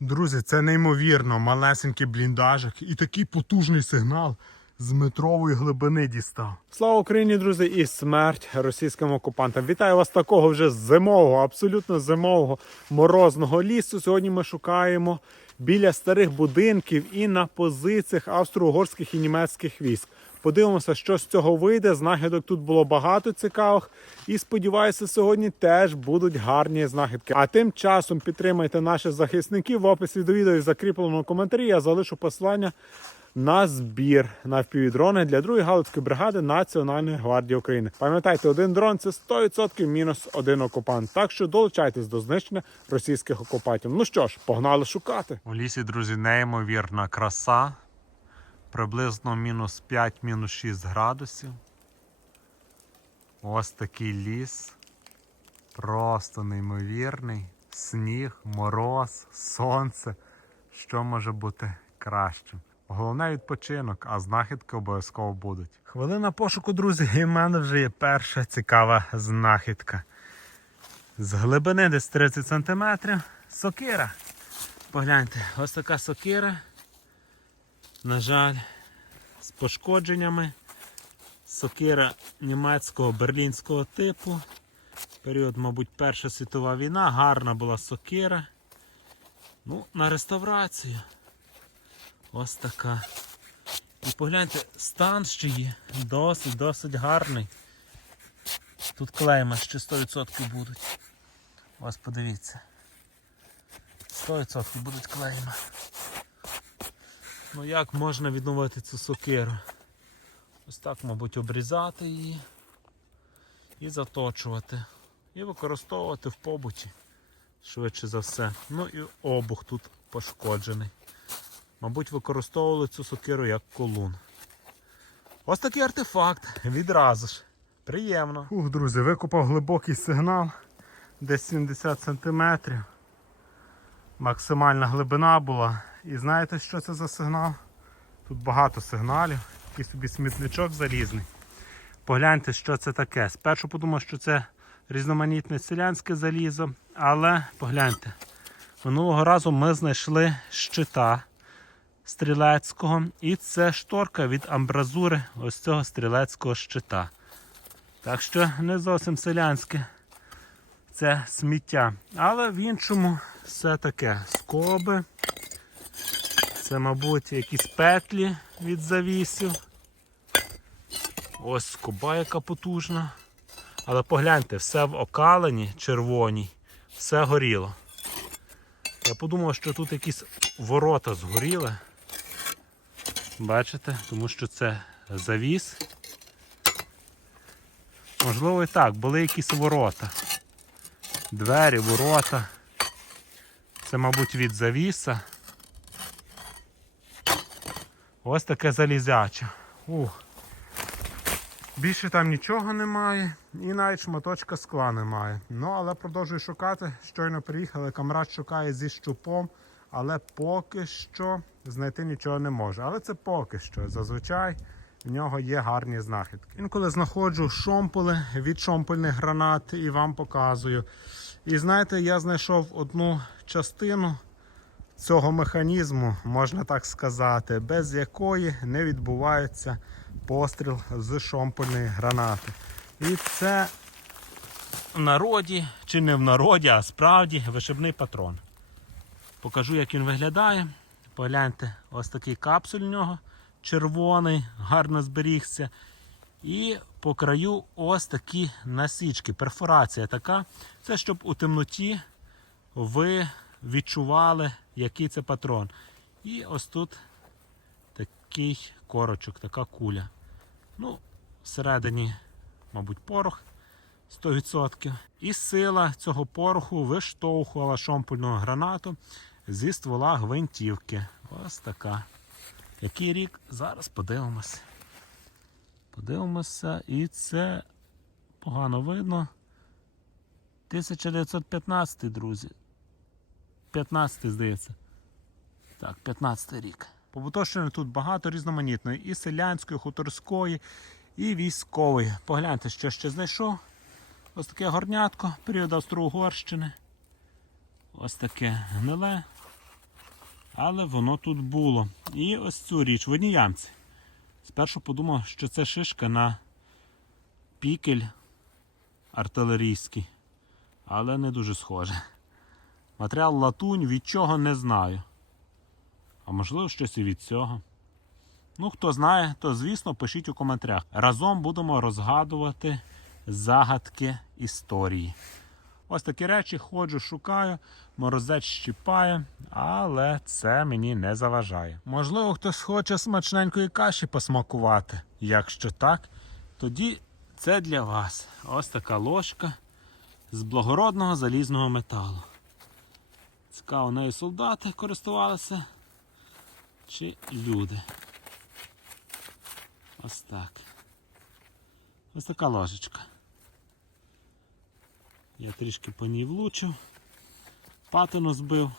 Друзі, це неймовірно, малесенький бліндажик і такий потужний сигнал з метрової глибини дістав. Слава Україні, друзі, і смерть російським окупантам. Вітаю вас такого вже зимового, абсолютно зимового морозного лісу. Сьогодні ми шукаємо біля старих будинків і на позиціях австро-угорських і німецьких військ. Подивимося, що з цього вийде. Знахідок тут було багато цікавих. І сподіваюся, сьогодні теж будуть гарні знахідки. А тим часом підтримайте наших захисників в описі до відео і закріпленому коментарі. Я залишу посилання на збір на впівдрони для другої галицької бригади Національної гвардії України. Пам'ятайте, один дрон це 100% мінус один окупант. Так що долучайтесь до знищення російських окупантів. Ну що ж, погнали шукати. У лісі, друзі, неймовірна краса. Приблизно мінус 5, мінус 6 градусів. Ось такий ліс. Просто неймовірний. Сніг, мороз, сонце. Що може бути кращим? Головне відпочинок, а знахідки обов'язково будуть. Хвилина пошуку, друзі, і в мене вже є перша цікава знахідка. З глибини десь 30 см. Сокира. Погляньте, ось така сокира. На жаль, з пошкодженнями. Сокира німецького берлінського типу. Період, мабуть, Перша світова війна, гарна була сокира. Ну, на реставрацію. Ось така. І погляньте, стан ще є. Досить, досить гарний. Тут клейма ще 100% будуть. Ось подивіться. 100% будуть клейма. Ну як можна відновити цю сокиру? Ось так, мабуть, обрізати її і заточувати. І використовувати в побуті. Швидше за все. Ну і обух тут пошкоджений. Мабуть, використовували цю сокиру як колун. Ось такий артефакт. Відразу ж. Приємно. Ух, друзі, викопав глибокий сигнал. Десь 70 см. Максимальна глибина була. І знаєте, що це за сигнал? Тут багато сигналів. Такий собі смітничок залізний. Погляньте, що це таке. Спершу подумав, що це різноманітне селянське залізо, але погляньте. Минулого разу ми знайшли щита стрілецького, і це шторка від амбразури ось цього стрілецького щита. Так що не зовсім селянське це сміття. Але в іншому все таке скоби. Це, мабуть, якісь петлі від завісів. Ось скоба, яка потужна. Але погляньте, все в окалені червоній, все горіло. Я подумав, що тут якісь ворота згоріли. Бачите, тому що це завіс. Можливо і так, були якісь ворота. Двері, ворота. Це, мабуть, від завіса. Ось таке залізяче. Ух. Більше там нічого немає і навіть шматочка скла немає. Ну, але продовжую шукати. Щойно приїхали, камрад шукає зі щупом, але поки що знайти нічого не може. Але це поки що. Зазвичай в нього є гарні знахідки. Інколи знаходжу шомполи від шомпольних гранат і вам показую. І знаєте, я знайшов одну частину цього механізму, можна так сказати, без якої не відбувається постріл з шомпольної гранати. І це в народі, чи не в народі, а справді вишибний патрон. Покажу, як він виглядає. Погляньте, ось такий капсуль у нього червоний, гарно зберігся. І по краю ось такі насічки, перфорація така. Це щоб у темноті ви відчували, який це патрон. І ось тут такий корочок, така куля. Ну, всередині, мабуть, порох 100%. І сила цього пороху виштовхувала шомпульну гранату зі ствола гвинтівки. Ось така. Який рік? Зараз подивимось. Подивимося, і це погано видно. 1915, друзі. 15, здається. Так, 15 рік. Побутовщини тут багато різноманітної. І селянської, хуторської, і військової. Погляньте, що ще знайшов. Ось таке горнятко, період Австро-Угорщини. Ось таке гниле. Але воно тут було. І ось цю річ в одній ямці. Спершу подумав, що це шишка на пікель артилерійський, але не дуже схоже. Матеріал латунь від чого не знаю. А можливо щось і від цього. Ну, хто знає, то звісно пишіть у коментарях. Разом будемо розгадувати загадки історії. Ось такі речі ходжу, шукаю, морозець щіпає, але це мені не заважає. Можливо, хтось хоче смачненької каші посмакувати. Якщо так, тоді це для вас. Ось така ложка з благородного залізного металу. Цікаво, нею солдати користувалися чи люди. Ось так. Ось така ложечка. Я трішки по ній влучив, патину збив.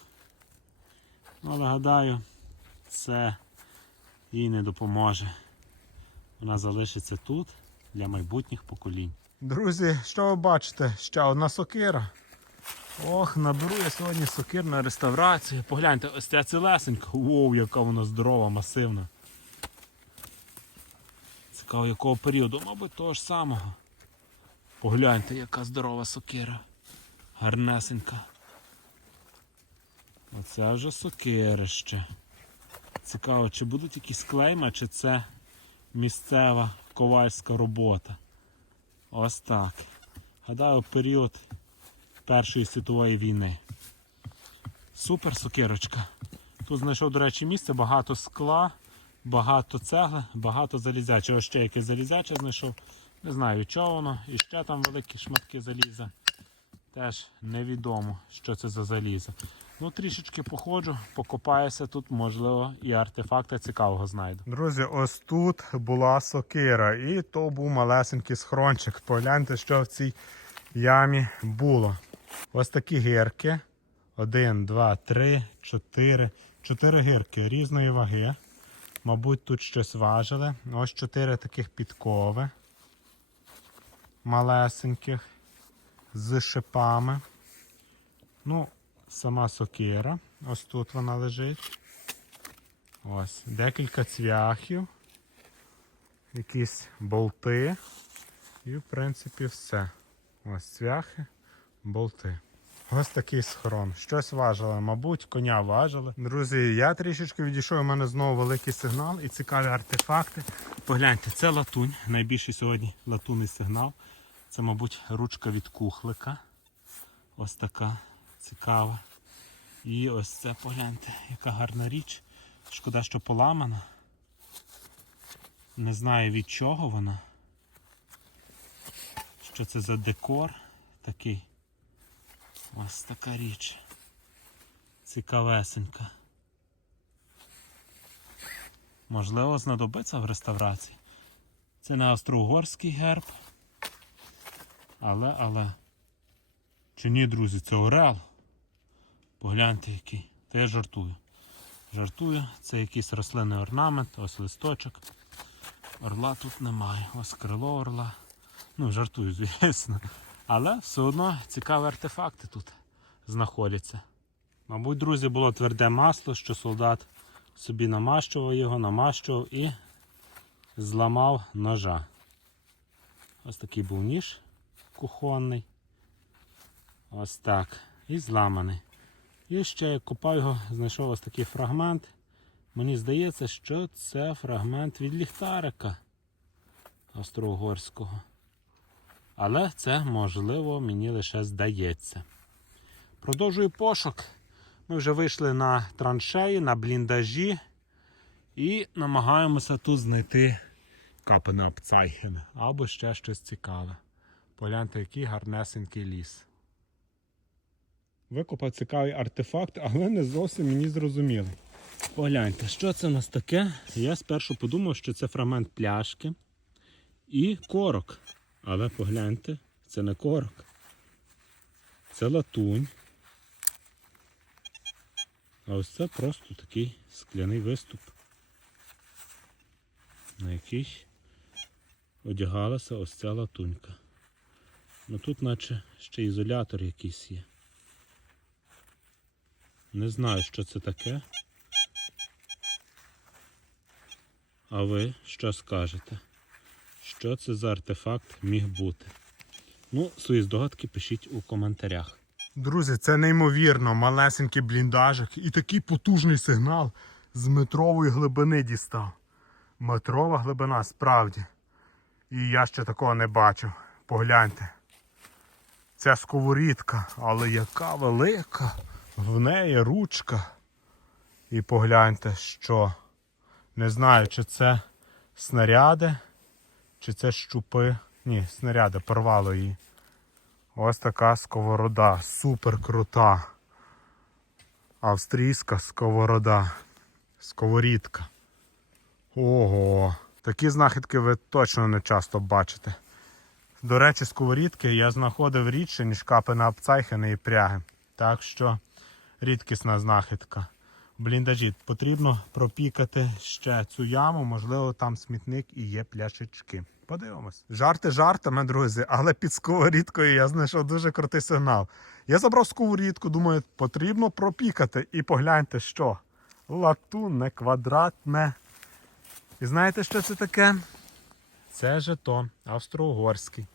Ну, Але гадаю, це їй не допоможе. Вона залишиться тут для майбутніх поколінь. Друзі, що ви бачите? Ще одна сокира. Ох, наберу я сьогодні сокир на реставрацію. Погляньте, ось ця цілесенька. Воу, яка вона здорова, масивна. Цікаво, якого періоду, мабуть, того ж самого. Погляньте, яка здорова сокира. Гарнесенька. Оце вже сокирище. Цікаво, чи будуть якісь клейма, чи це місцева ковальська робота. Ось так. Гадаю, період Першої світової війни. Супер сокирочка. Тут знайшов, до речі, місце, багато скла, багато цегли, багато залізячого. Ось ще якесь залізяче знайшов. Не знаю, чого воно. І ще там великі шматки заліза. Теж невідомо, що це за залізо. Ну, трішечки походжу, покопаюся тут, можливо, і артефакти цікавого знайду. Друзі, ось тут була сокира, і то був малесенький схрончик. Погляньте, що в цій ямі було. Ось такі гірки. Один, два, три, чотири. Чотири гірки різної ваги. Мабуть, тут щось важили. Ось чотири таких підкови. Малесеньких. З шипами. Ну, сама сокира. Ось тут вона лежить. Ось. Декілька цвяхів. Якісь болти. І, в принципі, все. Ось цвяхи, болти. Ось такий схорон. Щось важили, мабуть, коня важили. Друзі, я трішечки відійшов, у мене знову великий сигнал і цікаві артефакти. Погляньте, це латунь. Найбільший сьогодні латунний сигнал. Це, мабуть, ручка від кухлика. Ось така цікава. І ось це погляньте, яка гарна річ. Шкода, що поламана. Не знаю від чого вона. Що це за декор такий? Ось така річ. Цікавесенька. Можливо, знадобиться в реставрації. Це не австро-угорський герб. Але, але. Чи ні, друзі, це орел. Погляньте який. Та я жартую. Жартую, це якийсь рослинний орнамент, ось листочок. Орла тут немає. Ось крило орла. Ну, жартую, звісно. Але все одно цікаві артефакти тут знаходяться. Мабуть, друзі, було тверде масло, що солдат собі намащував його, намащував і зламав ножа. Ось такий був ніж кухонний. Ось так. І зламаний. І ще як купав його, знайшов ось такий фрагмент. Мені здається, що це фрагмент від ліхтарика австро-угорського. Але це, можливо, мені лише здається. Продовжую пошук. Ми вже вийшли на траншеї, на бліндажі і намагаємося тут знайти капенапцайхен або ще щось цікаве. Погляньте, який гарнесенький ліс. Викопав цікавий артефакт, але не зовсім мені зрозумілий. Погляньте, що це у нас таке? Я спершу подумав, що це фрагмент пляшки і корок. Але погляньте, це не корок. Це латунь. А ось це просто такий скляний виступ, на який одягалася ось ця латунька. Ну тут наче ще ізолятор якийсь є. Не знаю, що це таке. А ви що скажете? Що це за артефакт міг бути? Ну, свої здогадки пишіть у коментарях. Друзі, це неймовірно малесенький бліндажик і такий потужний сигнал з метрової глибини дістав. Метрова глибина, справді. І я ще такого не бачив. Погляньте. Ця сковорідка, але яка велика. В неї ручка. І погляньте, що. Не знаю, чи це снаряди, чи це щупи. Ні, снаряди, порвало її. Ось така сковорода. Супер крута. Австрійська сковорода. Сковорідка. Ого. Такі знахідки ви точно не часто бачите. До речі, сковорідки я знаходив рідше, ніж капи на апцайхени і пряги. Так що рідкісна знахідка. Бліндажі потрібно пропікати ще цю яму, можливо, там смітник і є пляшечки. Подивимось. Жарти жартами, друзі, але під сковорідкою я знайшов дуже крутий сигнал. Я забрав сковорідку, думаю, потрібно пропікати. І погляньте, що латунне, квадратне. І знаєте, що це таке? Це жетон австро-угорський.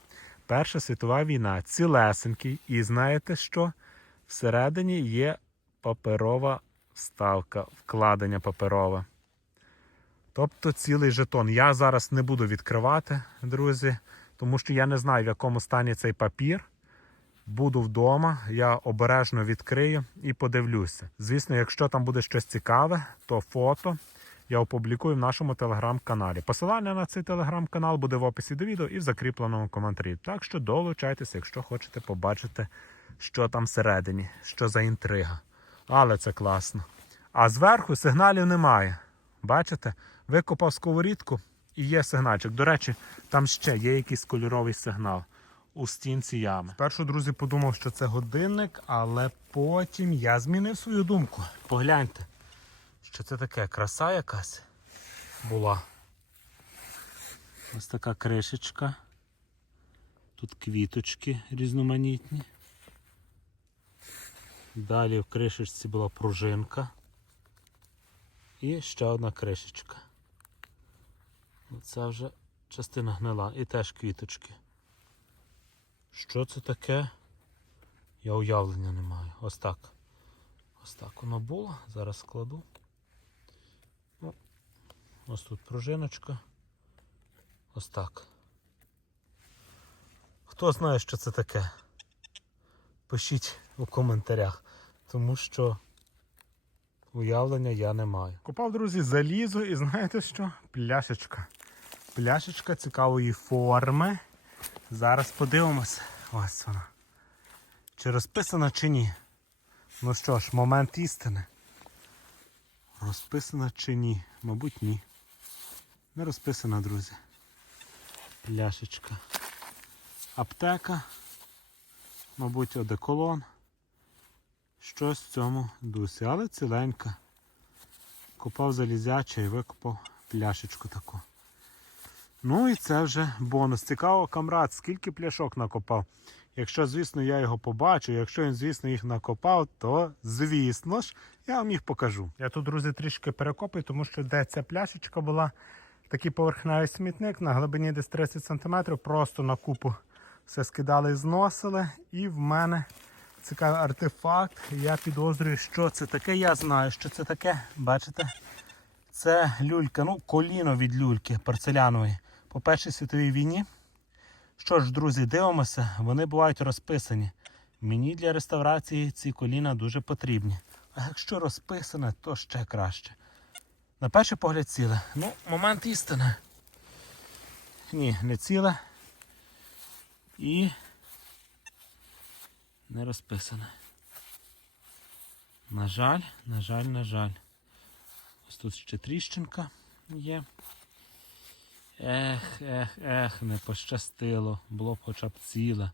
Перша світова війна, цілесенький. І знаєте що? Всередині є паперова вставка, вкладення паперове. Тобто цілий жетон. Я зараз не буду відкривати, друзі, тому що я не знаю, в якому стані цей папір. Буду вдома, я обережно відкрию і подивлюся. Звісно, якщо там буде щось цікаве, то фото я опублікую в нашому телеграм-каналі. Посилання на цей телеграм-канал буде в описі до відео і в закріпленому коментарі. Так що долучайтеся, якщо хочете побачити, що там всередині, що за інтрига. Але це класно. А зверху сигналів немає. Бачите? Викопав сковорідку і є сигнальчик. До речі, там ще є якийсь кольоровий сигнал у стінці ями. Спершу, друзі, подумав, що це годинник, але потім я змінив свою думку. Погляньте, що це таке краса якась була. Ось така кришечка. Тут квіточки різноманітні. Далі в кришечці була пружинка. І ще одна кришечка. Це вже частина гнила. І теж квіточки. Що це таке? Я уявлення не маю. Ось так. Ось так воно було. Зараз складу. Ось тут пружиночка. Ось так. Хто знає, що це таке? Пишіть у коментарях, тому що уявлення я не маю. Купав, друзі, залізо і знаєте що? Пляшечка. Пляшечка цікавої форми. Зараз подивимося. Ось вона. Чи розписана чи ні? Ну що ж, момент істини. Розписана чи ні? Мабуть, ні. Не розписана, друзі. Пляшечка. Аптека. Мабуть, одеколон. Щось в цьому дусі, але ціленька. Копав залізяче і викопав пляшечку таку. Ну і це вже бонус. Цікаво, камрад, скільки пляшок накопав. Якщо, звісно, я його побачу, якщо він, звісно, їх накопав, то звісно ж, я вам їх покажу. Я тут, друзі, трішки перекопую, тому що де ця пляшечка була, такий поверхневий смітник на глибині десь 30 см, просто на купу все скидали зносили. І в мене цікавий артефакт. Я підозрюю, що це таке. Я знаю, що це таке. Бачите? Це люлька, ну, коліно від люльки порцелянової по Першій світовій війні. Що ж, друзі, дивимося, вони бувають розписані. Мені для реставрації ці коліна дуже потрібні. А якщо розписане, то ще краще. На перший погляд ціле. Ну, момент істини. Ні, не ціле. І не розписане. На жаль, на жаль, на жаль. Ось тут ще тріщинка є. Ех, ех, ех, не пощастило. Було б хоча б ціле.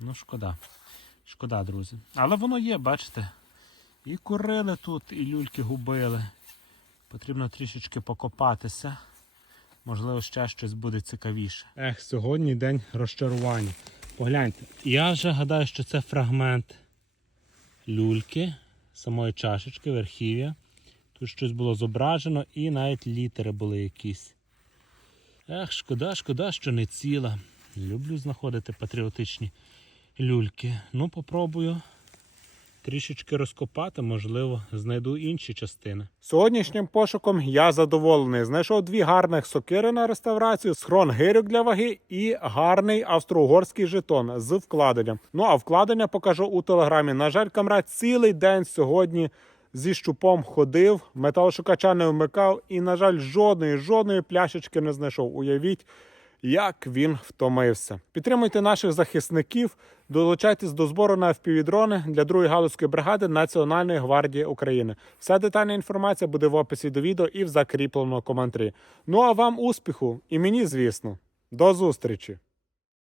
Ну, шкода. Шкода, друзі. Але воно є, бачите. І курили тут, і люльки губили. Потрібно трішечки покопатися. Можливо, ще щось буде цікавіше. Ех, сьогодні день розчарування. Погляньте, я вже гадаю, що це фрагмент люльки, самої чашечки, верхів'я. Тут щось було зображено і навіть літери були якісь. Ех, шкода, шкода, що не ціла. Люблю знаходити патріотичні люльки. Ну, попробую трішечки розкопати, можливо, знайду інші частини. Сьогоднішнім пошуком я задоволений. Знайшов дві гарних сокири на реставрацію, схрон гирюк для ваги і гарний австро-угорський жетон з вкладенням. Ну а вкладення покажу у телеграмі. На жаль, камрад цілий день сьогодні. Зі щупом ходив, металошукача не вмикав і, на жаль, жодної, жодної пляшечки не знайшов. Уявіть, як він втомився. Підтримуйте наших захисників, долучайтесь до збору на FPV-дрони для другої галузької бригади Національної гвардії України. Вся детальна інформація буде в описі до відео і в закріпленому коментарі. Ну а вам успіху і мені, звісно, до зустрічі!